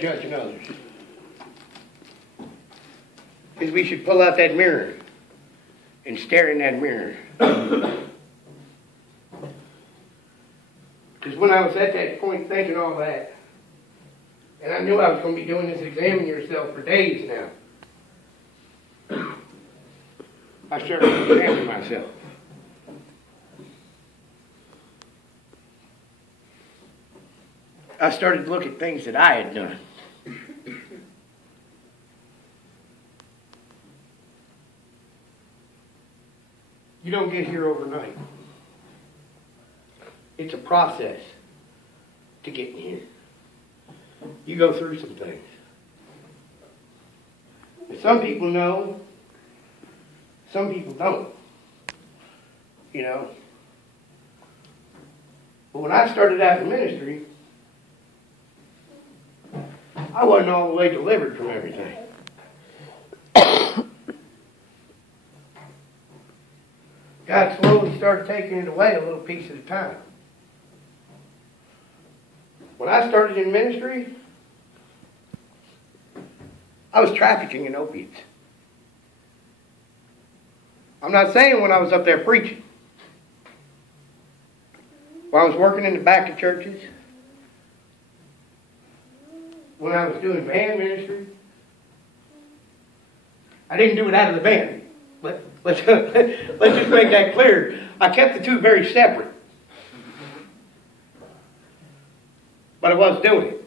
Judging others is we should pull out that mirror and stare in that mirror. Because when I was at that point thinking all that, and I knew I was going to be doing this examine yourself for days now, I started examining myself. I started to look at things that I had done. You don't get here overnight. It's a process to get here. You go through some things. And some people know, some people don't. You know. But when I started out in ministry, I wasn't all the way delivered from everything. God slowly started taking it away a little piece at a time. When I started in ministry, I was trafficking in opiates. I'm not saying when I was up there preaching. When I was working in the back of churches, when I was doing band ministry, I didn't do it out of the band. Let's just make that clear. I kept the two very separate. But I was doing it.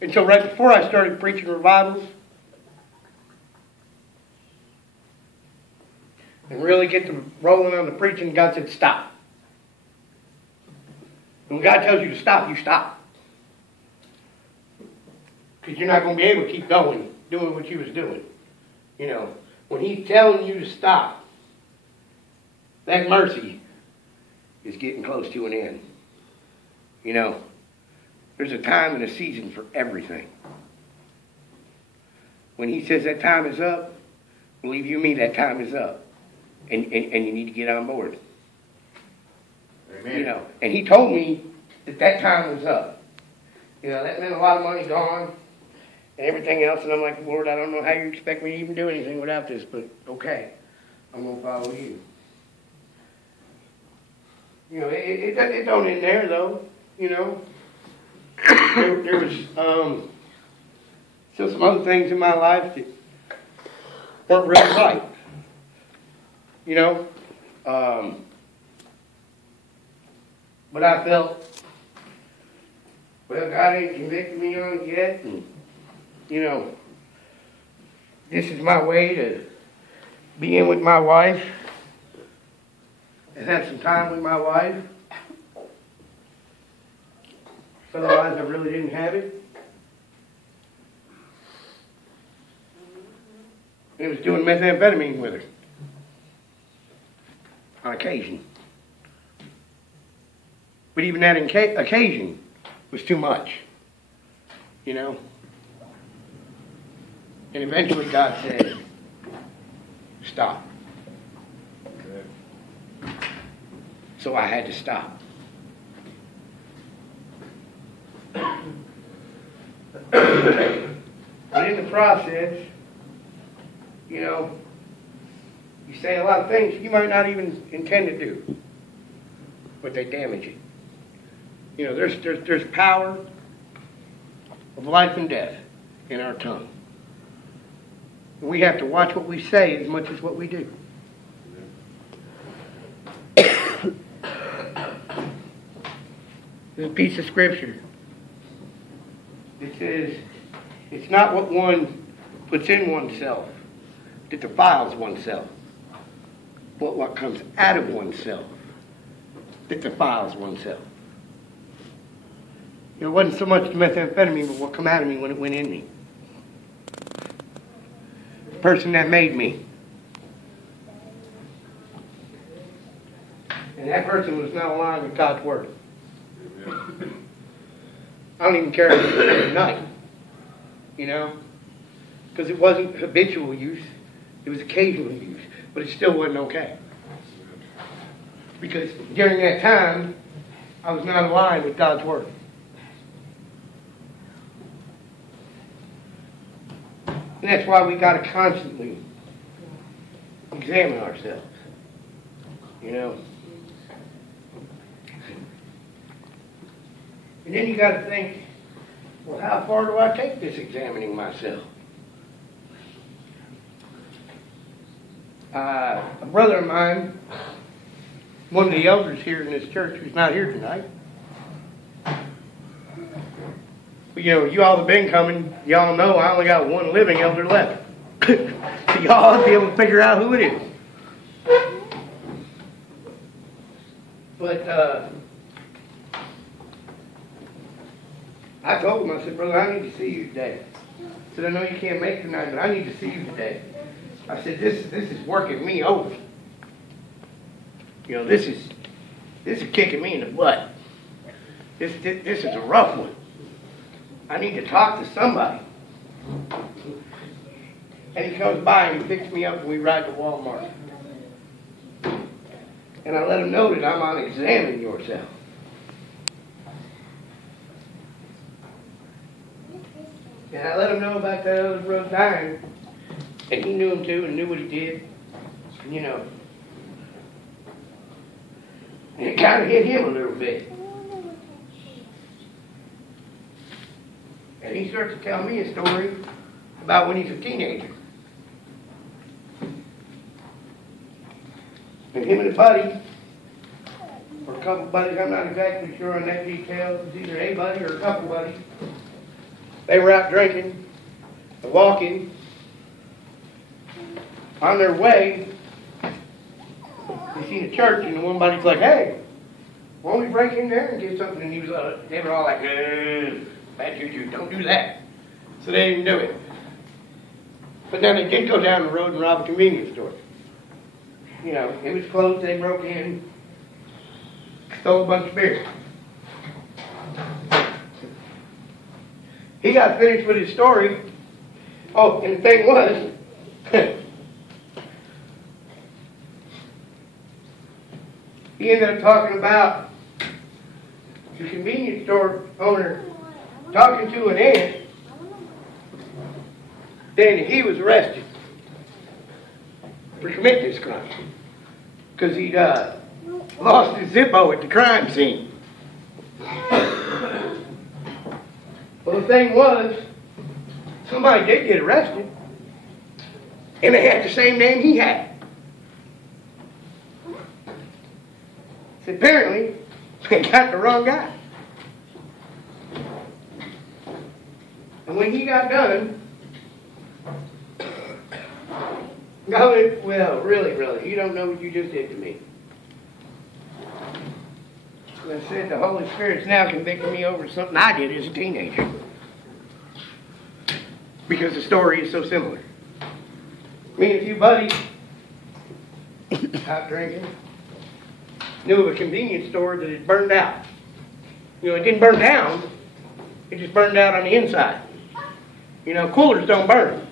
Until right before I started preaching revivals, and really get them rolling on the preaching, God said, stop. And when God tells you to stop, you stop. Because you're not going to be able to keep going, doing what you was doing. You know, when He's telling you to stop, that mercy is getting close to an end. You know, there's a time and a season for everything. When He says that time is up, believe you me, that time is up. And you need to get on board. Amen. You know, and He told me that time was up. You know, that meant a lot of money gone and everything else. And I'm like, Lord, I don't know how you expect me to even do anything without this, but okay, I'm going to follow you. You know, it don't end there, though, you know. There was still some other things in my life that weren't really right. You know, but I felt, well, God ain't convicted me on it yet, and, you know, this is my way to be in with my wife, and have some time with my wife. Otherwise, I really didn't have it. And it was doing methamphetamine with her. On occasion. But even that occasion was too much. You know? And eventually God said, stop. So I had to stop. But in the process, you know, you say a lot of things you might not even intend to do, but they damage it. You know, there's power of life and death in our tongue. And we have to watch what we say as much as what we do. There's a piece of scripture that says, it's not what one puts in oneself that defiles oneself, but what comes out of oneself that defiles oneself. You know, it wasn't so much the methamphetamine, but what come out of me when it went in me. The person that made me. And that person was not aligned with God's Word. I don't even care if it was every night, you know, because it wasn't habitual use, it was occasional use, but it still wasn't okay. Because during that time, I was not aligned with God's Word. And that's why we got to constantly examine ourselves. You know? And then you got to think, well, how far do I take this examining myself? A brother of mine, one of the elders here in this church, who's not here tonight. But, you know, you all have been coming. Y'all know I only got one living elder left. So y'all ought to be able to figure out who it is. But I told him, I said, brother, I need to see you today. I said, I know you can't make it tonight, but I need to see you today. I said, this is working me over. You know, this is kicking me in the butt. This is a rough one. I need to talk to somebody. And he comes by and he picks me up and we ride to Walmart. And I let him know that I'm on examining yourself. And I let him know about that other brother dying. And he knew him too and knew what he did. And, you know. And it kind of hit him a little bit. And he starts to tell me a story about when he's a teenager. And him and a buddy, or a couple buddies, I'm not exactly sure on that detail, it was either a buddy or a couple buddies. They were out drinking, walking. On their way, they seen a church, and the one buddy's like, hey, why don't we break in there and get something? And they were all like, no, bad juju, don't do that. So they didn't do it. But then they did go down the road and rob a convenience store. You know, it was closed, they broke in, stole a bunch of beer. He got finished with his story. Oh, and the thing was, he ended up talking about the convenience store owner talking to an aunt. Then he was arrested for committing this crime because he'd lost his Zippo at the crime scene. Well, the thing was, somebody did get arrested, and they had the same name he had. So apparently, they got the wrong guy. And when he got done, well, really, you don't know what you just did to me. I said the Holy Spirit's now convicting me over something I did as a teenager. Because the story is so similar. Me and a few buddies out drinking knew of a convenience store that had burned out. You know, it didn't burn down, it just burned out on the inside. You know, coolers don't burn.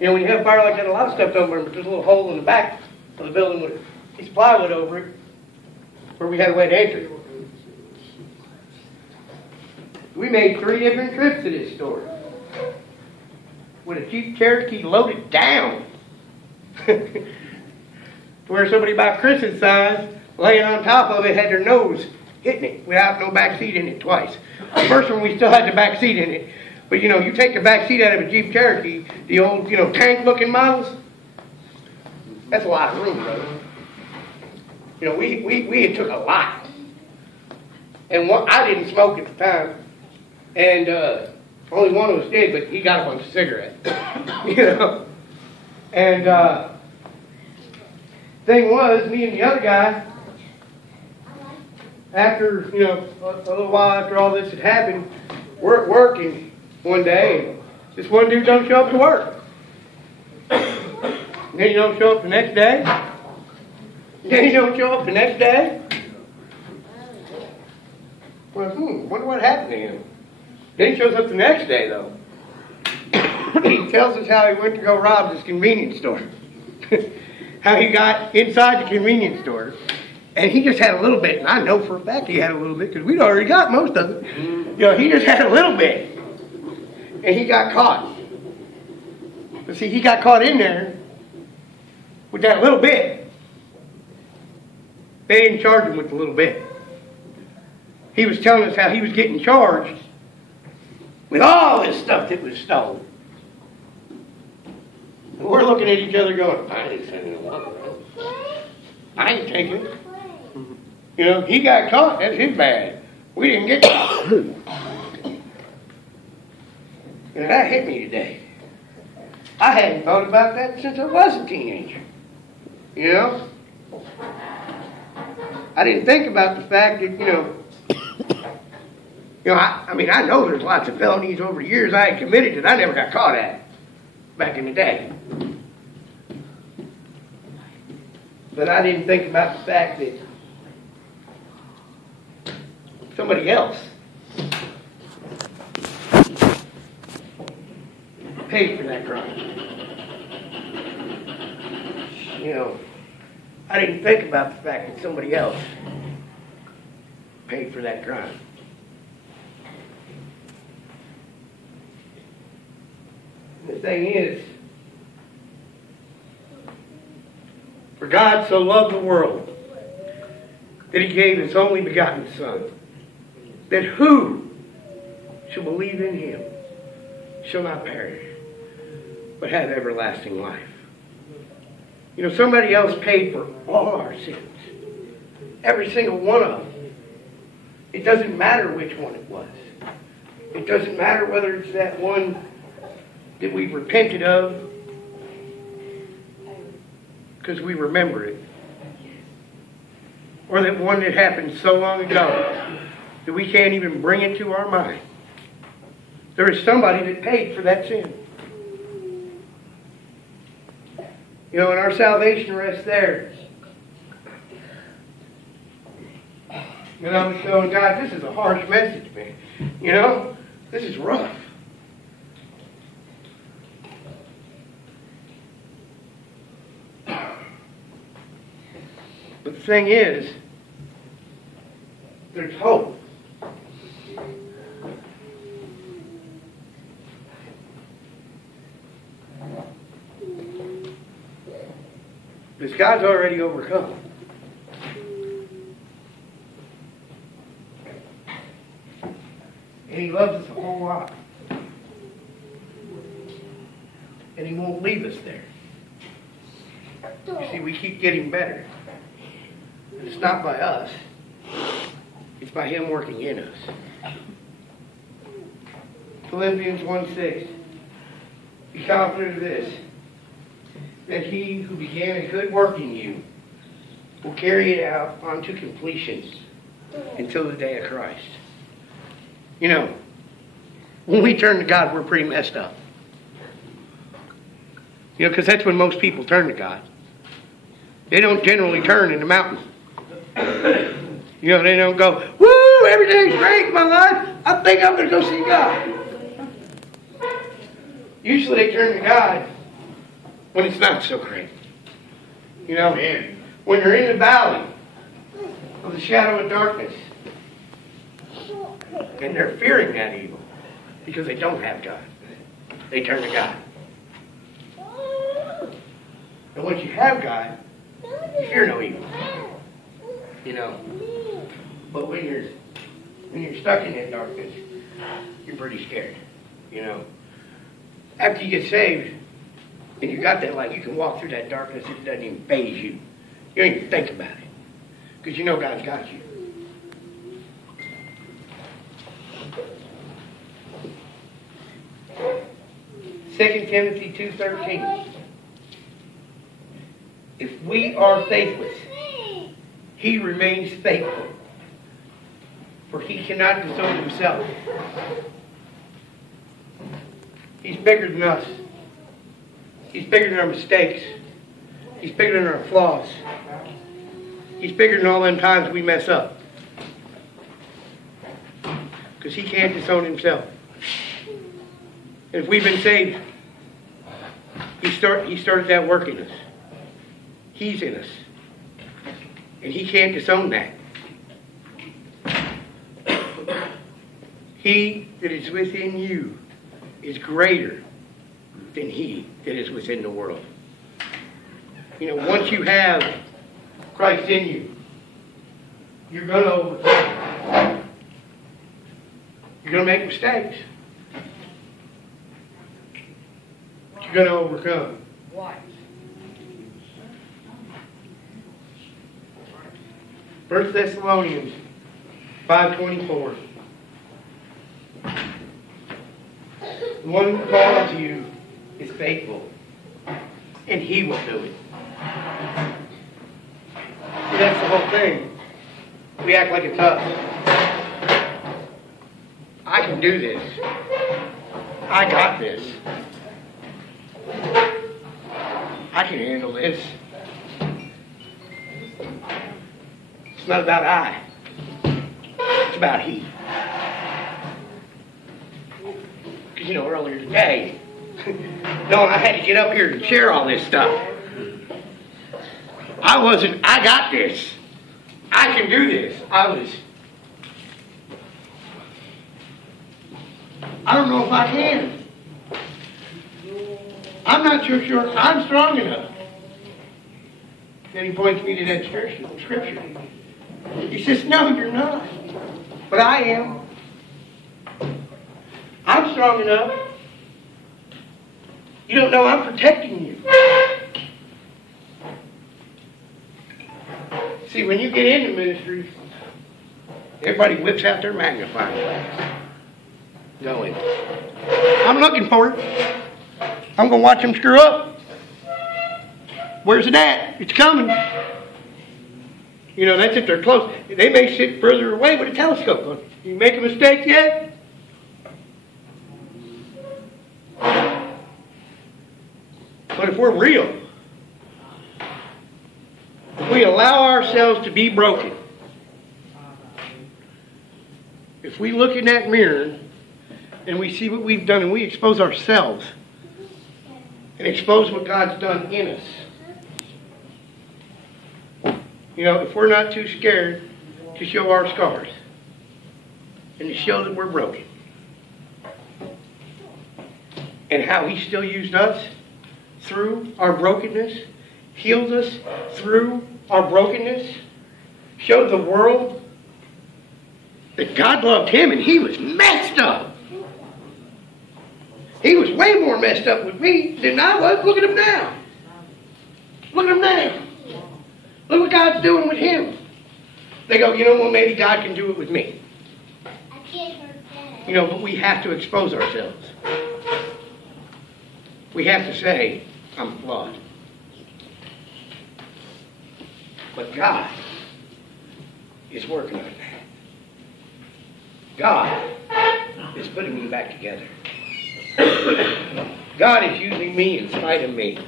You know, when you have a fire like that, a lot of stuff don't burn, but there's a little hole in the back of the building with a piece of plywood over it where we had a way to enter. We made 3 different trips to this store with a Jeep Cherokee loaded down to where somebody about Chris's size laying on top of it had their nose hitting it without no back seat in it twice. The first one we still had the back seat in it, but you know, you take the back seat out of a Jeep Cherokee, the old, you know, tank looking models, that's a lot of room, brother. You know, we had took a lot. And I didn't smoke at the time. And only one of us did, but he got a bunch of cigarettes. You know? And thing was, me and the other guy, after, you know, a little while after all this had happened, we're at work one day, and this one dude don't show up to work. And then he don't show up the next day. Then he don't show up the next day. Well, wonder what happened to him. Then he shows up the next day, though. He tells us how he went to go rob this convenience store. How he got inside the convenience store. And he just had a little bit. And I know for a fact he had a little bit because we'd already got most of it. You know, he just had a little bit. And he got caught. But see, he got caught in there with that little bit. They didn't charge him with the little bit. He was telling us how he was getting charged with all this stuff that was stolen. And we're looking at each other going, I ain't sending a lot around. I ain't taking it. You know, he got caught. That's his bad. We didn't get caught. And that hit me today. I hadn't thought about that since I was a teenager. You know? I didn't think about the fact that, I mean, I know there's lots of felonies over the years I had committed that I never got caught at back in the day. But I didn't think about the fact that somebody else paid for that crime. I didn't think about the fact that somebody else paid for that crime. The thing is, for God so loved the world that he gave his only begotten Son, that who shall believe in him shall not perish, but have everlasting life. Somebody else paid for all our sins. Every single one of them. It doesn't matter which one it was. It doesn't matter whether it's that one that we've repented of because we remember it, or that one that happened so long ago that we can't even bring it to our mind. There is somebody that paid for that sin. And our salvation rests there. So God, this is a harsh message, man. This is rough. But the thing is, there's hope. Because God's already overcome. And he loves us a whole lot. And he won't leave us there. You see, we keep getting better. And it's not by us. It's by him working in us. Philippians 1:6. Be confident of this, that he who began a good work in you will carry it out unto completion until the day of Christ. When we turn to God, we're pretty messed up. Because that's when most people turn to God. They don't generally turn in the mountains. They don't go, woo, everything's great in my life. I think I'm going to go see God. Usually they turn to God when it's not so great. When you're in the valley of the shadow of darkness and they're fearing that evil because they don't have God. They turn to God. And once you have God, you fear no evil. But when you're stuck in that darkness, you're pretty scared. After you get saved, and you got that light, you can walk through that darkness, it doesn't even faze you. You don't even think about it. Because you know God's got you. Second Timothy 2:13. If we are faithless, he remains faithful. For he cannot disown himself. He's bigger than us. He's bigger than our mistakes. He's bigger than our flaws. He's bigger than all them times we mess up. Because he can't disown himself. And if we've been saved, he started that work in us. He's in us. And he can't disown that. He that is within you is greater than he that is within the world. You know, once you have Christ in you, you're going to overcome. You're going to make mistakes. But you're going to overcome. Why? 1 Thessalonians 5:24. The one who calls you is faithful, and he will do it. See, that's the whole thing. We act like it's us. I can do this. I got this. I can handle this. It's not about I. It's about he. Because, you know, earlier today, knowing I had to get up here and share all this stuff, I got this. I can do this. I don't know if I can. I'm not sure I'm strong enough. Then he points me to that scripture. He says, no, you're not. But I am. I'm strong enough. You don't know I'm protecting you. See, when you get into ministry, everybody whips out their magnifying glass. Going, I'm looking for it. I'm going to watch them screw up. Where's it at? It's coming. You know, that's if they're close. They may sit further away with a telescope on. You make a mistake yet? But if we're real, if we allow ourselves to be broken, if we look in that mirror and we see what we've done and we expose ourselves and expose what God's done in us, you know, if we're not too scared to show our scars and to show that we're broken and how He still used us through our brokenness, healed us through our brokenness, showed the world that God loved him and he was messed up. He was way more messed up with me than I was. Look at him now. Look at him now. Look what God's doing with him. They go, you know what, maybe God can do it with me. You know, but we have to expose ourselves. We have to say, I'm flawed. But God is working on that. God is putting me back together. God is using me in spite of me.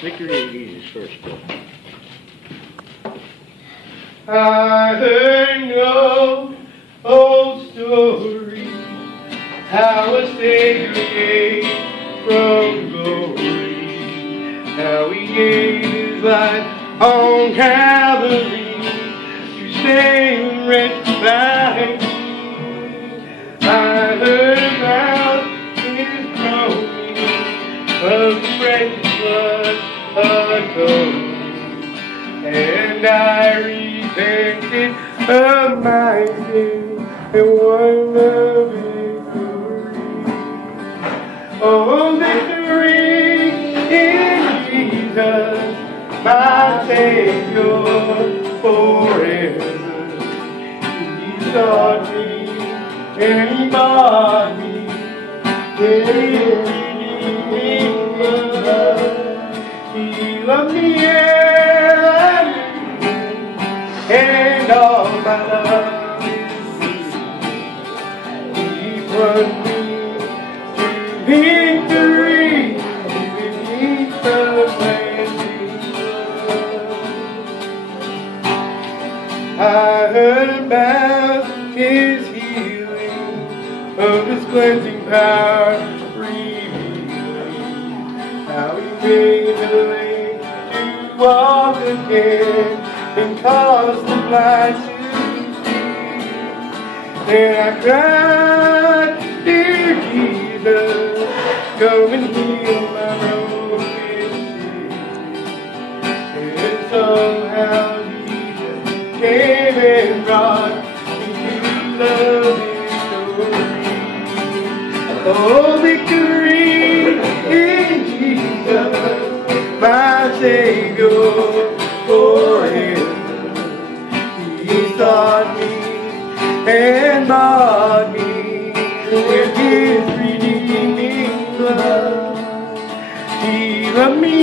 Victory in Jesus first book. I heard no old story, how a Savior came from glory, how He gave His life on Calvary to save a wretch like me. I heard about His broken of His precious blood atonement, and I repented of my sin and won the victory. Oh, victory in Jesus, my Savior forever. He sought me and He bought me with His redeeming blood. He loved me and all my love is His. He brought me to victory beneath the cleansing blood. I heard about His healing, of His cleansing power, revealing how He made the way to walk again and cause the blind to see. And I cried, dear Jesus, come and heal my broken spirit. And somehow Jesus came and brought me the victory. Oh, victory in Jesus, my Savior forever. He sought me and bought me with His redeeming blood. He loved me